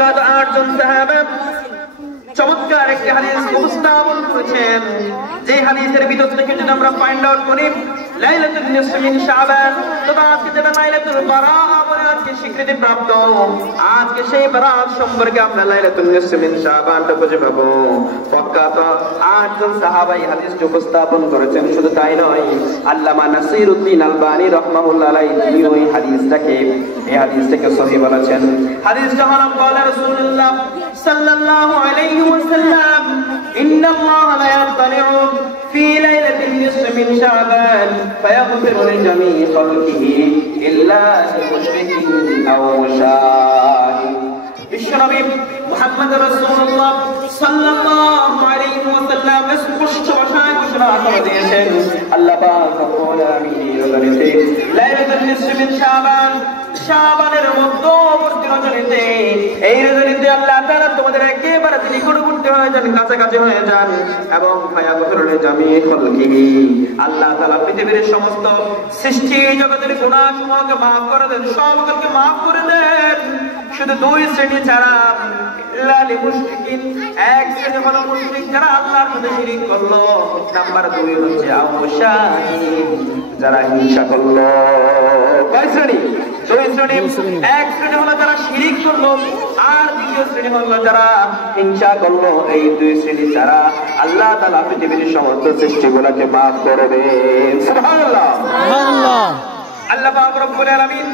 প্রখ্যাত 8 জন সাহাবা চমৎকার একটি হাদিস উপস্থাপন করেছেন, যে হাদিসের ভিতর থেকে যদি আমরা ফাইন্ড আউট করি লাইলাতুল নিসফ মিন শাবান, তবে আজকে যেটা লাইলাতুল বারাআ বলে আজকে স্বীকৃতি প্রাপ্ত, আজকে সেই বারাত সম্পর্কে আমরা লাইলাতুল নিসফ মিন শাবানটা বুঝে পাবো। প্রখ্যাত 8 জন সাহাবা এই হাদিসটি উপস্থাপন করেছেন। শুধু তাই নয়, আল্লামা নাসিরউদ্দিন আলবানী রাহমাহুল্লাহ আলাইহি তিনি ওই হাদিসটাকে সহিহ বলেছেন। হাদিসটা হলো ক্বালা রাসূলুল্লাহ সাল্লাল্লাহু আলাইহি ওয়াসাল্লাম ইন্নাল্লাহা লা ইয়াত্তালিউ ফি লাইলাতিন নিসফ মিন শাবান ফায়াগফিরু লিজামিই খালকিহি ইল্লা লিল-মুশরিকিন আও মুশাহিদ। বিশ্বনবী মুহাম্মদ রাসূলুল্লাহ সাল্লাল্লাহু আলাইহি ওয়াসাল্লাম স্পষ্ট ভাষায় ঘোষণা করে দিয়েছেন, আল্লাহ পাক রব্বুল আলামিনের রজনীতে লাইলাতুল নিসফ মিন শাবান, শাবানের মধ্যবর্তী রজনীতে, এই রজনীতে আল্লাহ তাআলা তোমাদের একেবারে নিকটবর্তী হয়ে যান, কাছাকাছি হয়ে যান এবং ফায়াগফিরু লিজামিই খালকিহি, আল্লাহ তাআলা পৃথিবীর সমস্ত সৃষ্টি জগতের গুনাহসমূহকে maaf করে দেন, সকলকে maaf করে দেন, শুধু 2 শ্রেণী ছাড়া, ইল্লা লিল-মুশরিকিন, এক শ্রেণী হলো মুশরিক যারা আল্লাহর সাথে শিরক করলো, নাম্বার 2 হচ্ছে আও মুশাহিদ যারা হিংসা করলো। কয় শ্রেণী? 2 শ্রেণী। এক শ্রেণী হলো যারা শিরক করলো, আর দ্বিতীয় শ্রেণী হলো যারা হিংসা করলো। এই 2 শ্রেণী ছাড়া আল্লাহ তাআলা পৃথিবীর সমস্ত সৃষ্টিগুলোকে maaf করবেন। সুবহানাল্লাহ, সুবহানাল্লাহ। আল্লাহ পাক রব্বুল আলামিন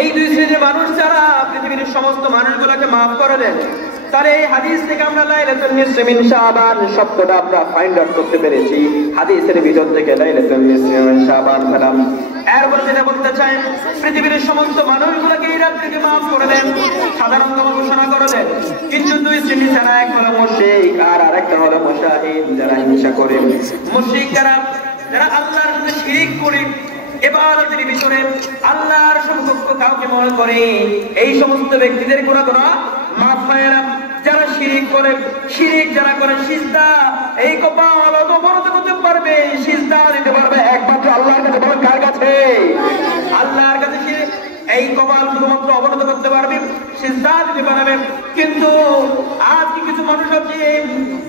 এই 2 শ্রেণীর মানুষ যারা পৃথিবীর সমস্ত মানুষগুলোকে maaf করে দেন। তাহলে এই হাদিস থেকে আমরা লাইলাতুল নিসফ মিন শাবান শব্দটা আমরা ফাইন্ড আউট করতে পেরেছি হাদিসের ভিতর থেকে। লাইলাতুল নিসফ মিন শাবান পেলাম। এরপর যেটা বলতে চাই, পৃথিবীর সমস্ত মানুষগুলোকে এই রাত্রিকে maaf করে দেন, সাধারণত ঘোষণা করে দেন। কিন্তু 2 শ্রেণী ছাড়া, এক হলো মুশরিক আর আরেকটা হলো মুশাহিদ যারা হিংসা করে। মুশরিক যারা আল্লাহর সাথে শিরক করে, ইবাদতের ভিতরে আল্লাহর সমকক্ষ কাউকে মনে করে, এই সমস্ত ব্যক্তিদের গুনাহ মাফ হয় না। যারা শিরক করে, শিরক যারা করে, সিজদা এই কপাল অবনত করতে পারবে, সিজদা দিতে পারবে একমাত্র আল্লাহর কাছে। বলেন কার কাছে? আল্লাহর কাছে। এই কপাল শুধুমাত্র অবনত করতে পারবে, সিজদা দিতে পারবে। কিন্তু আজকে কিছু মানুষ আছে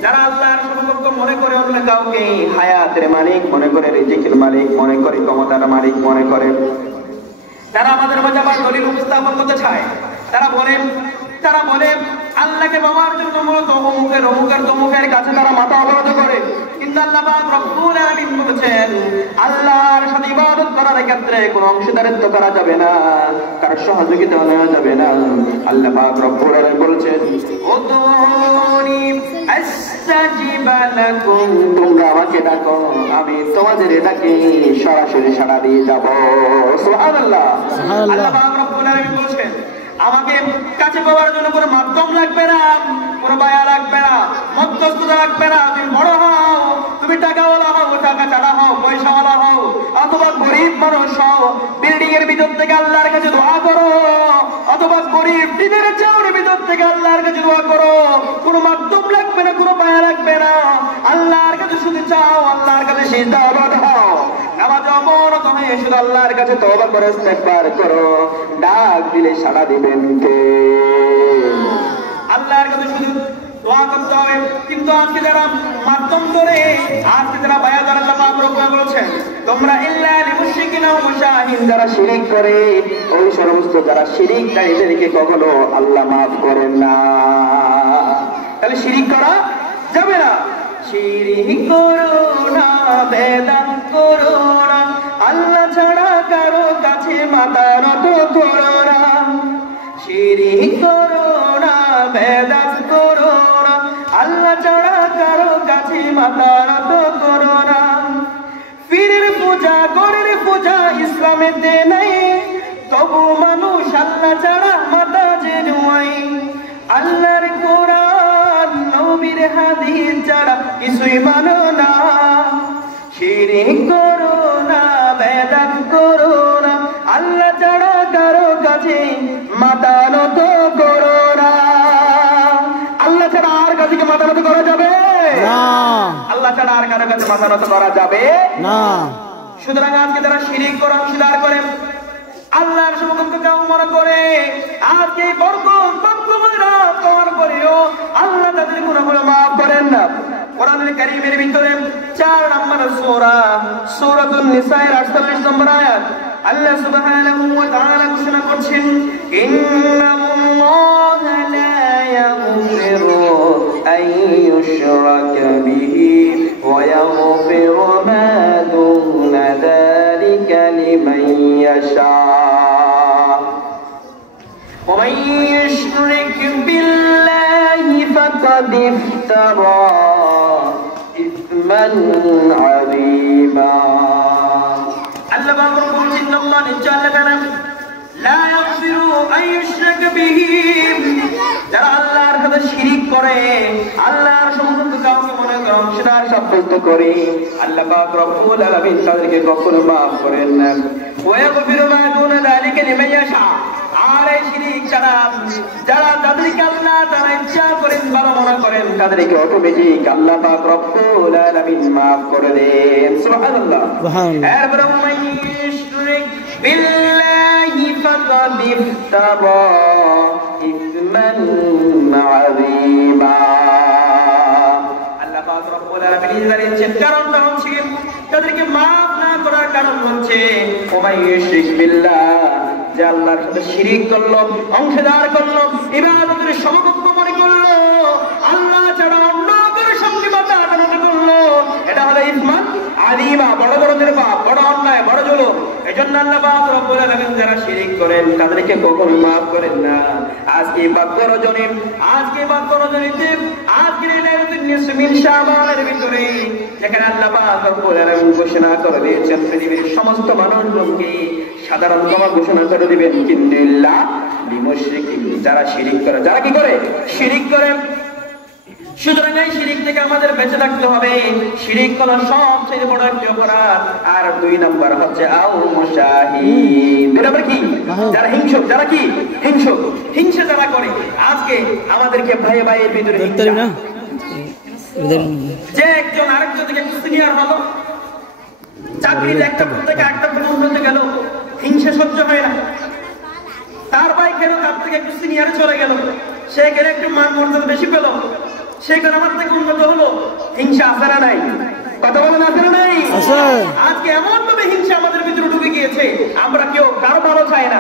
যারা আল্লাহর সমকক্ষ মনে করে অন্য কাউকে, হায়াতের মালিক মনে করে, রিজিকের মালিক মনে করে, ক্ষমতার মালিক মনে করে। তারা আমাদের মাঝে আবার দলিল উপস্থাপন করতে চায়। তারা বলে আল্লাহকে পাওয়ার জন্য মূলত অমুকের তমুকের কাছে তারা মাথা অবনত করে। কিন্তু আল্লাহ পাক রব্বুল আলামিন বলেছেন, আল্লাহর সাথে ইবাদত করার ক্ষেত্রে কোনো অংশীদারিত্ব করা যাবে না, কারো সহযোগিতা নেওয়া যাবে না। আল্লাহ পাক রব্বুল আলামিন বলেছেন, উদুনি আস্তাজিব লাকুম, তোমরা আমাকে ডাকো, আমি তোমাদের ডাকে সরাসরি সাড়া দিয়ে যাব। সুবহানাল্লাহ। আল্লাহ পাক রব্বুল আলামিন বলেছেন, আমাকে কাছে পাওয়ার জন্য কোনো মাধ্যম লাগবে না, কোনো বায়া লাগবে না, মধ্যস্থতা লাগবে না। তুমি বড় হও, তুমি টাকাওয়ালা হও, টাকা চালা হও, পয়সাওয়ালা হও, অথবা গরিব মানুষ হও, বিল্ডিং এর ভিতর থেকে আল্লাহর কাছে দোয়া করো, অথবা গরিব টিনের চাউরের ভিতর থেকে আল্লাহর কাছে দোয়া করো। কোনো মাধ্যম লাগবে না, কোনো বায়া লাগবে না। আল্লাহর কাছে শুধু চাও, আল্লাহর কাছে সিজদা অবনত হও, নামাজে অবনত হয়ে শুধু আল্লাহর কাছে তওবা করে ইস্তেগফার করো। ডাক দিলে সাড়া দিবেন কে? আল্লাহর কাছে শুধু দোয়া করতে হবে। কিন্তু আজকে যারা মাধ্যম ধরে, আজকে যারা বায়া যারা আল্লাহ পাক রব্বুল বলেছেন, তোমরা ইল্লা লিল-মুশরিকিন ওয়া মুশাহিদ যারা শিরক করে, ওই সমস্ত যারা শিরক করে এদেরকে কখনো আল্লাহ maaf করেন না। তাহলে শিরক করা যাবে না। শিরক করো না, বেদাত করো না, আল্লাহ ছাড়া কারো কাছে মাথা নত করো না। শিরক করো না, বেদাত করো না, আল্লাহ ছাড়া কারো কাছে মাথা নত করো না। পীরের পূজা, গরের পূজা ইসলামেতে নাই, তবু মানুষ আল্লাহ ছাড়া মাথা যে নুয়াই। আল্লাহর কোরআন নবীর হাদিস ছাড়া কিছুই মানো না। শিরক করো না, বেদাত করো না, আল্লাহ ছাড়া কারো কাছে মাথা নত করো না। আল্লাহ ছাড়া আর কাছে কি মাথা নত করা যাবে না? আল্লাহ ছাড়া আর কারো কাছে মাথা নত করা যাবে না। সুতরাং আজকে যারা শিরক করে, অংশীদার করে, আল্লাহর সমকক্ষ কেউ মনে করে, আজকে বরকত সূরাতুন নিসায়ের 48 নম্বর আয়াত আল্লাহ সুবহানাহু ওয়া তাআলা ঘোষণা করছেন ইন্নাল্লাহা লা ইয়াগফিরু আন ইউশরাকা বিহি ওয়া ইয়াগফিরু মা দুনা যালিকা লিমান ইয়াশা ওয়া মান ইউশরিক বিল্লাহি ফাকাদ ইফতারা ইসমান আযীমা আল্লাহ বলেন ইন্নাল্লাহ নিশ্চয় লা ইয়াগফিরু আন ইউশরাকা বিহি যারা আল্লাহর সাথে শিরক করে আল্লাহর সমতুল্য কাউকে মনে করে অংশীদার সাব্যস্ত করে আল্লাহ পাক রব্বুল আলামিন তাদেরকে কখনো maaf করেন না ওয়া ইয়াগফিরু মা দুনা যালিকা লিমান ইয়াশা আর এই শিরক ছাড়া যারা তাদেরকে আল্লাহ তাআলা ইচ্ছা করেন ভালো মনে করেন তাদেরকে অটোমেটিক আল্লাহ পাক রব্বুল আলামিন maaf করে দেন সুবহানাল্লাহ এরপর মান ইউশরিক বিল্লাহি ফাকাদ ইফতারা ইসমান আযীমা আল্লাহ পাক রব্বুল আলামিন জানেন কারণটা হচ্ছে তাদেরকে maaf না করার কারণ হচ্ছে ওমাই ইউশরিক বিল্লাহ যে আল্লাহর সাথে শিরক করলো অংশীদার করলো ইবাদতের সমকক্ষ মনে করলো আল্লাহ ছাড়া অন্য কারো সঙ্গে বাঁধানো করলো এটা হলো ইসমান আযীমা বড় বড়দের পাপ বড় অন্যায় বড় জুলুম এজন্য আল্লাহ পাক রব্বুল আলামিন যারা শিরক করেন তাদেরকে কখনো maaf করেন না আজকে বাক্য রজনীতে আজকের লাইলাতুন নিসফ মিন শাবানের ভিতরে যেখানে আল্লাহ পাক রব্বুল আলামিন ঘোষণা করে দিয়েছেন পৃথিবীর সমস্ত মানুষকে সাধারণ ক্ষমা ঘোষণা করে দিবেন কিল্লাহ লিমুশরিকিন যারা শিরক করে যারা কি করে শিরক করে সুতরাং এই শিরক থেকে আমাদের বেঁচে থাকতে হবে শিরক হলো সবচেয়ে বড় একটি অপরাধ আর দুই নাম্বার হচ্ছে আও মুশাহিদ এটা কি যারা হিংসুক যারা কি হিংসা যারা করে আজকে আমাদেরকে ভাই ভাইয়ের ভিতরে যে একজন আরেকজন থেকে সিনিয়র হলো চাকরির একটা থেকে একটা উন্নতি গেল হিংসা সহ্য হয় না তার ভাই কেন তার থেকে একটু সিনিয়রে চলে গেল সে কেন একটু মান মর্যাদা বেশি পেল সে কেন আমার থেকে উন্নত হলো হিংসা আছে না নাই কথা বলেন আছে না নাই আজকে এমন ভাবে হিংসা আমাদের ভিতরে ঢুকে গিয়েছে আমরা কেউ কারো ভালো চাই না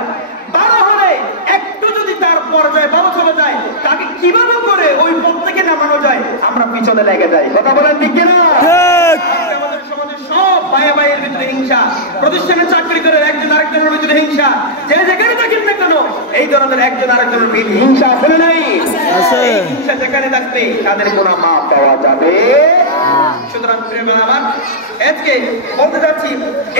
ভালো হলে একটু যদি তার পর্যায়ে ভালো চলে যায় তাকে কিভাবে করে ওই পথ থেকে নামানো যায় আমরা পিছনে লেগে যাই কথা বলেন ঠিক কিনা আমাদের সমাজে সব ভাই ভাইয়ের ভিতরে হিংসা প্রতিষ্ঠানে চাকরি করে একজন আরেকজনের ভিতরে হিংসা যে যেখানে থাকেন না কেন এই ধরনের একজন আরেকজনের ভিতরে হিংসা আছে না নাই আছে হিংসা যেখানে থাকবে তাদের কোনো মাপ পাওয়া যাবে সুতরাং প্রিয় আমার আজকে বলতে যাচ্ছি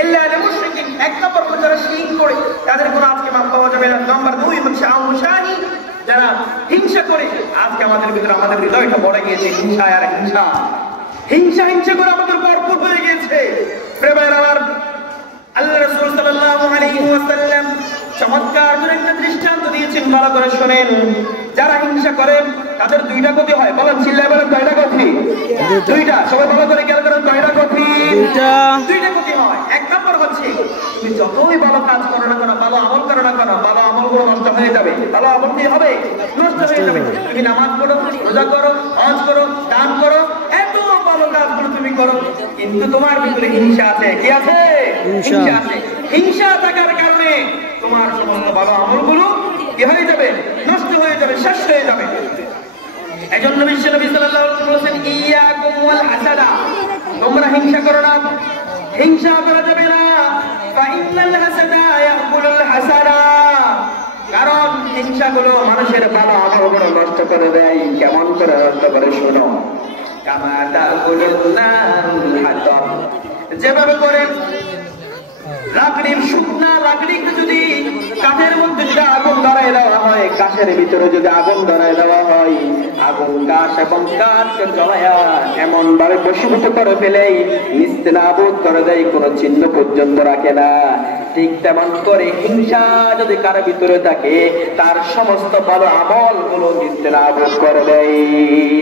ইল্লা আল মুশরিকিন এক নম্বর যারা শিরক করে তাদের কোনো আজকে মাপ পাওয়া যাবে না নাম্বার 2 হচ্ছে আও মুশাহিদ যারা হিংসা করে আজকে আমাদের ভিতরে আমাদের হৃদয়টা ভরে গিয়েছে হিংসা আর হিংসা করে আমাদের ভরপুর হয়ে গিয়েছে প্রেমের আমার আল্লাহ রাসূল সাল্লাল্লাহু আলাইহি ওয়াসাল্লাম চমৎকার করে একটা দৃষ্টান্ত দিয়েছেন ভালো করে শুনেন যারা হিংসা করে তাদের দুইটা ক্ষতি হয় বলেন চিল্লায় বলেন কয়টা ক্ষতি দুইটা সবাই ভালো করে খেয়াল করেন কয়টা ক্ষতি দুইটা ক্ষতি হয় এক নম্বর হচ্ছে তুমি যতই ভালো কাজ করো না কেন ভালো আমল করো না কেন ভালো আমলগুলো নষ্ট হয়ে যাবে ভালো আমল কি হবে নষ্ট হয়ে যাবে তুমি নামাজ পড়ো রোজা করো হজ করো দান করো এত ভালো কাজগুলো তুমি করো কিন্তু তোমার ভিতরে হিংসা আছে কি আছে হিংসা আছে হিংসা থাকার কারণে তোমার সমস্ত ভালো আমলগুলো কি হয়ে যাবে নষ্ট হয়ে যাবে শেষ হয়ে যাবে এজন্য বিশ্বনবী সাল্লাল্লাহু আলাইহি ওয়াসাল্লাম বলেছেন ইয়াকুম ওয়াল হাসাদা তোমরা হিংসা করো না হিংসা করা যাবে না ফা ইন্নাল হাসাদা ইয়াকুলুল হাসাদা কারণ হিংসাগুলো মানুষের ভালো আমলগুলো নষ্ট করে দেয় কেমন করে নষ্ট করে শোনো কামা তাকুলুন নারুল হাতাম যেভাবে করে লাকড়ির শুকনা লাকড়িকে যদি কাঠের মধ্যে যদি আগুন ধরায় দেওয়া হয় কাঠের ভিতরে যদি আগুন ধরায় দেওয়া হয় আগুন কাঠ এবং কাঠকে জ্বলায়া এমন ভাবে বশীভূত করে ফেলেই নিস্তেনাবুদ করে দেয় কোনো চিহ্ন পর্যন্ত রাখে না ঠিক তেমন করে হিংসা যদি কারো ভিতরে থাকে তার সমস্ত ভালো আমল গুলো নিস্তেনাবুদ করে দেয়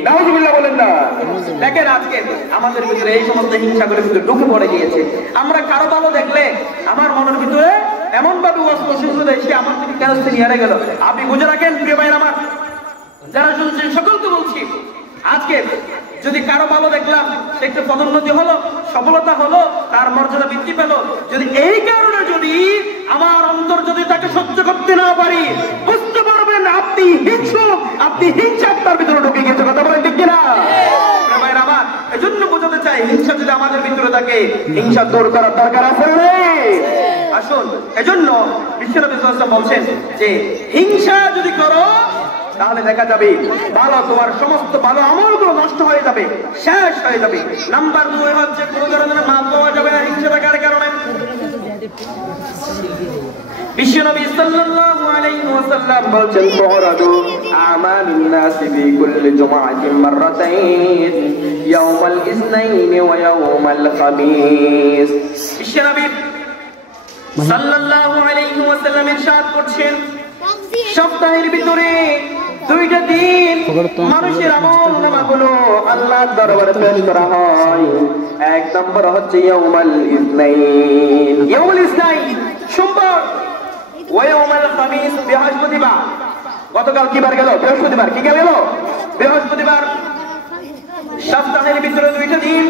নাউজুবিল্লাহ বলেন না দেখেন আজকে আমাদের ভিতরে এই সমস্ত হিংসাগুলোর ভিতরে ঢুকে পড়ে গিয়েছে আমরা কারো ভালো দেখলে আমার মনের ভিতরে এমন ভাবে ওয়াসওয়াসা দেয় সে আমার থেকে কেন হারিয়ে গেল আপনি বুঝে রাখেন প্রিয় ভাইরা আমার যারা শুনছেন সকলকে বলছি আজকে যদি কারো ভালো দেখলাম সে একটু পদোন্নতি হলো সফলতা হলো, তার মর্যাদা বৃদ্ধি পেল। যদি এই কারণে যদি আমার অন্তর যদি তাকে সহ্য করতে না পারি, বুঝতে পারবেন আপনি হিংসুক, আপনি হিংসা আপনার ভিতরে ঢুকে গেছে। কথা বলেন ঠিক কিনা? আমার এজন্য বোঝাতে চাই, হিংসা যদি আমাদের ভিতরে থাকে, হিংসা দূর করার দরকার আছে। আসুন, এজন্য বিশ্বনবী সাল্লাল্লাহু আলাইহি ওয়াসাল্লাম বলছেন যে হিংসা যদি করো তাহলে দেখা যাবে ভালো, তোমার সমস্ত ভালো আমলগুলো নষ্ট হয়ে যাবে, শেষ হয়ে যাবে। নাম্বার 2 হচ্ছে কোনো ধরনের মাপ পাওয়া যাবে না হিংসা থাকার কারণে। বিশ্বনবী সাল্লাল্লাহু আলাইহি ওয়াসাল্লাম বলেন, তুরাদু আমালুন নাসি ফি কুল্লি জুমআতিন মাররাতাইন ইয়াউমাল ইসনাইন ওয়া ইয়াউমাল খামিস। বিশ্বনবী সাল্লাল্লাহু আলাইহি ওয়াসাল্লাম ইরশাদ করছেন, সপ্তাহের ভিতরে 2টা দিন মানুষের আমলনামাগুলো আল্লাহর দরবারে পেশ করা হয়। এক নম্বর হচ্ছে ইয়াউমাল ইসনাইন, ইয়াউমুল ইসনাইন সোমবার, ওয়া ইয়াউমাল খামিস বৃহস্পতিবার। গতকাল কি বার গেল? বৃহস্পতিবার। কি গেল? বৃহস্পতিবার। সপ্তাহের ভিতরে 2টা দিন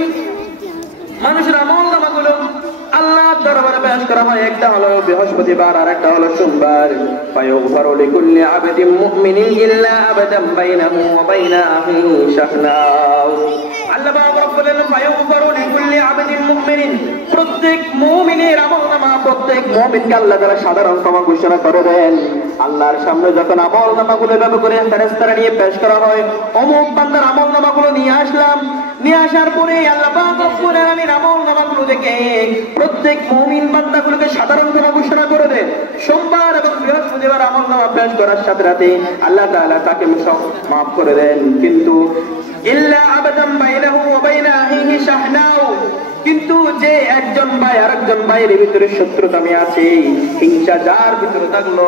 মানুষের আমলনামাগুলো আল্লাহর দরবারে পেশ করা হয়। একটা হলো বৃহস্পতিবার আর একটা হলো সোমবার। ফায়ুগফারু লিকুল্লি আবদিন মুমিনিন ইল্লা আবদান বাইনাহু ওয়া বাইনা আখিহি শাহনাউ। আল্লাহ পাক রব্বুল আলামিন ফায়ুগফারু লিকুল্লি আবদিন মুমিনিন, প্রত্যেক মুমিনের আমলনামা, প্রত্যেক মুমিনকে আল্লাহ তাআলা সাধারণ ক্ষমা ঘোষণা করে দেন। আল্লাহর সামনে যখন আমলনামাগুলো এভাবে করে ফেরেশতারা নিয়ে পেশ করা হয়, অমুক বান্দার আমলনামাগুলো নিয়ে আসলাম, নিয়ে আসার পরে আল্লাহ পাক রব্বুল আলামিন আমলনামাগুলো দেখে প্রত্যেক মুমিন বান্দাগুলোকে সাধারণ ক্ষমা ঘোষণা করে দেন। সোমবার এবং বৃহস্পতিবার আমলনামা পেশ করার সাথে সাথে আল্লাহ তাআলা তাকে সব মাফ করে দেন। কিন্তু ইল্লা আবাদান বাইনাহু ওয়া বাইনা আখিহি শাহনাউ, কিন্তু যে একজন ভাই আরেকজন ভাইয়ের ভিতরে শত্রুতামি আছে, হিংসা যার ভিতরে থাকলো,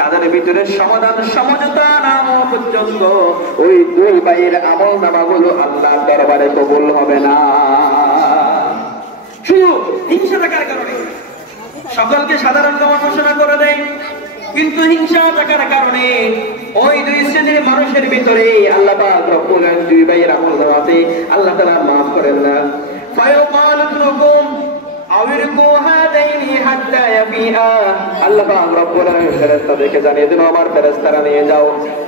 তাদের ভিতরে সমাধান সমঝোতা না হওয়া পর্যন্ত ওই 2 ভাইয়ের আমলনামাগুলো আল্লাহর দরবারে কবুল হবে না। শুধু হিংসা থাকার কারণে সকলকে সাধারণ ক্ষমা ঘোষণা করে দেয়, কিন্তু হিংসা থাকার কারণে ওই 2 শ্রেণীর মানুষের ভিতরে আল্লাহ পাক রব্বুল আলামিন 2 ভাইয়ের আমলনামাতে আল্লাহ তাআলা মাফ করেন না। ফায়ুকালু তুকুম আওরিকু হাদাইনি হাত্তা ইয়াফিআ, আল্লাহ পাক রব্বুল আলামিন ফেরেশতাদেরকে জানিয়ে দেন, আমার ফেরেশতারা নিয়ে যাও,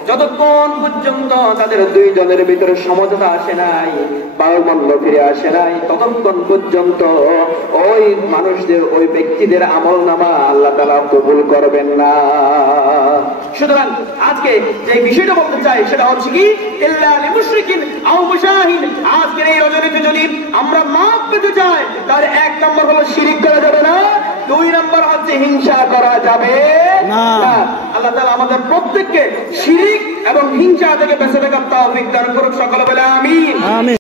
যতক্ষণ পর্যন্ত তাদের 2 জনের ভিতরে সমঝোতা আসে নাই, বায়ুমণ্ড ফিরে আসে নাই, ততক্ষণ পর্যন্ত ওই মানুষদের, ওই ব্যক্তিদের আমলনামা আল্লাহ তাআলা কবুল করবেন না। সুতরাং আজকে যে বিষয়টা বলতে চাই সেটা হচ্ছে কি, ইল্লা লিল মুশরিকিন আও মুশাহিন। আজকের এই রজনীতে যদি আমরা মাফ পেতে চাই, তাহলে 1 নম্বর হলো শিরক করা যাবে না, 2 নম্বর হচ্ছে হিংসা করা যাবে না। আল্লাহ তাআলা আমাদের প্রত্যেককে শিরক এবং হিংসা থেকে বেঁচে থাকার তৌফিক দান করুন। সকলে বলে আমিন।